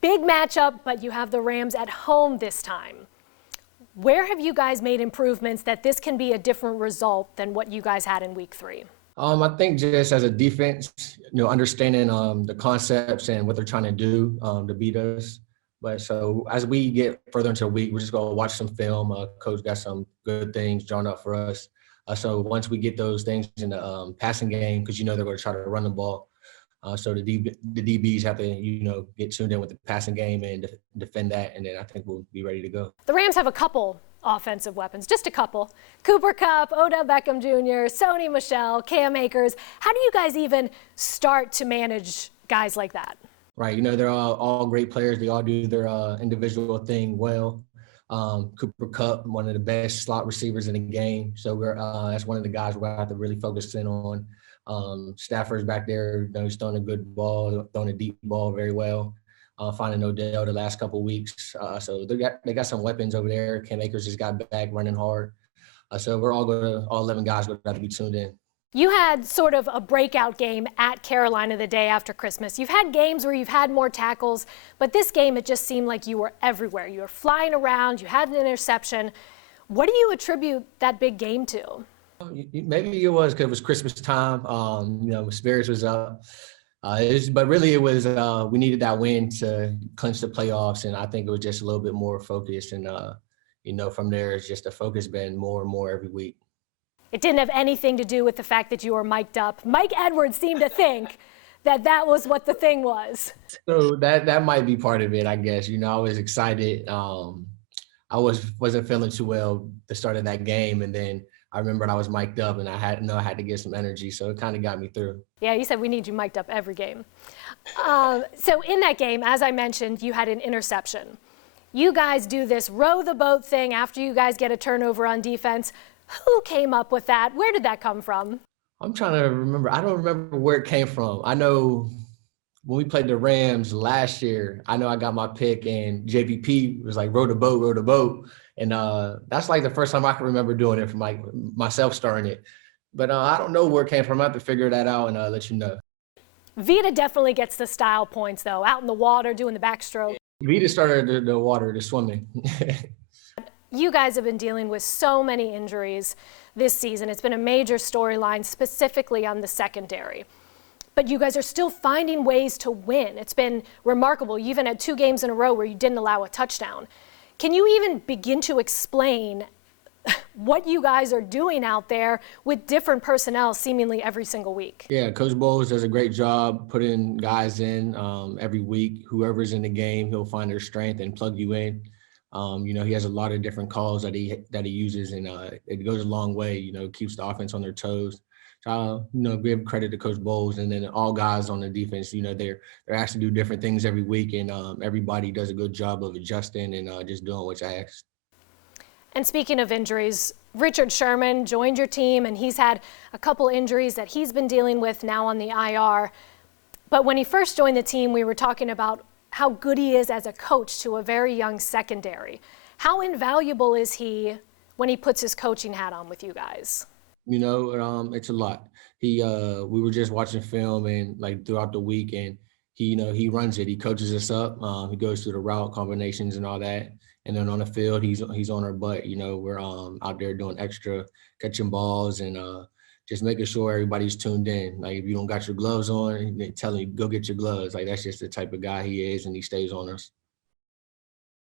Big matchup, but you have the Rams at home this time. Where have you guys made improvements that this can be a different result than what you guys had in week 3? I think just as a defense, understanding the concepts and what they're trying to do to beat us. But so as we get further into the week, we're just going to watch some film. Coach got some good things drawn up for us. So once we get those things in the passing game, because they're going to try to run the ball. So the DBs have to, get tuned in with the passing game and defend that, and then I think we'll be ready to go. The Rams have a couple offensive weapons, just a couple. Cooper Kupp, Odell Beckham Jr., Sony Michel, Cam Akers. How do you guys even start to manage guys like that? Right, they're all great players. They all do their individual thing well. Cooper Kupp, one of the best slot receivers in the game. So that's one of the guys we're going to have to really focus in on. Stafford's back there, he's throwing a good ball, throwing a deep ball very well. Finding Odell the last couple of weeks. So they got some weapons over there. Cam Akers just got back running hard. So we're all 11 guys going to have to be tuned in. You had sort of a breakout game at Carolina the day after Christmas. You've had games where you've had more tackles, but this game, it just seemed like you were everywhere. You were flying around, you had an interception. What do you attribute that big game to? Maybe it was because it was Christmas time. Spirits was up. But really it was we needed that win to clinch the playoffs, and I think it was just a little bit more focused. And, from there, it's just the focus been more and more every week. It didn't have anything to do with the fact that you were mic'd up. Mike Edwards seemed to think that was what the thing was. So that might be part of it, I guess. I was excited. I wasn't feeling too well the start of that game, and then I remember I was mic'd up and I had to get some energy, so it kind of got me through. Yeah, you said we need you mic'd up every game. So in that game, as I mentioned, you had an interception. You guys do this row the boat thing after you guys get a turnover on defense. Who came up with that? Where did that come from? I'm trying to remember. I don't remember where it came from. I know when we played the Rams last year, I know I got my pick and JPP was like, row the boat. And that's like the first time I can remember doing it from like myself starting it. But I don't know where it came from. I have to figure that out and let you know. Vita definitely gets the style points, though, out in the water doing the backstroke. Vita started the water, the swimming. You guys have been dealing with so many injuries this season. It's been a major storyline, specifically on the secondary. But you guys are still finding ways to win. It's been remarkable. You even had 2 games in a row where you didn't allow a touchdown. Can you even begin to explain what you guys are doing out there with different personnel seemingly every single week? Yeah, Coach Bowles does a great job putting guys in every week. Whoever's in the game, he'll find their strength and plug you in. He has a lot of different calls that he uses, and it goes a long way. Keeps the offense on their toes. So, give credit to Coach Bowles, and then all guys on the defense. They're asked to do different things every week, and everybody does a good job of adjusting and just doing what's asked. And speaking of injuries, Richard Sherman joined your team, and he's had a couple injuries that he's been dealing with now on the IR. But when he first joined the team, we were talking about how good he is as a coach to a very young secondary. How invaluable is he when he puts his coaching hat on with you guys? It's a lot. We were just watching film and like throughout the week, and he runs it. He coaches us up. He goes through the route combinations and all that. And then on the field, he's on our butt. We're out there doing extra, catching balls and just making sure everybody's tuned in. Like if you don't got your gloves on, tell him go get your gloves. Like that's just the type of guy he is, and he stays on us.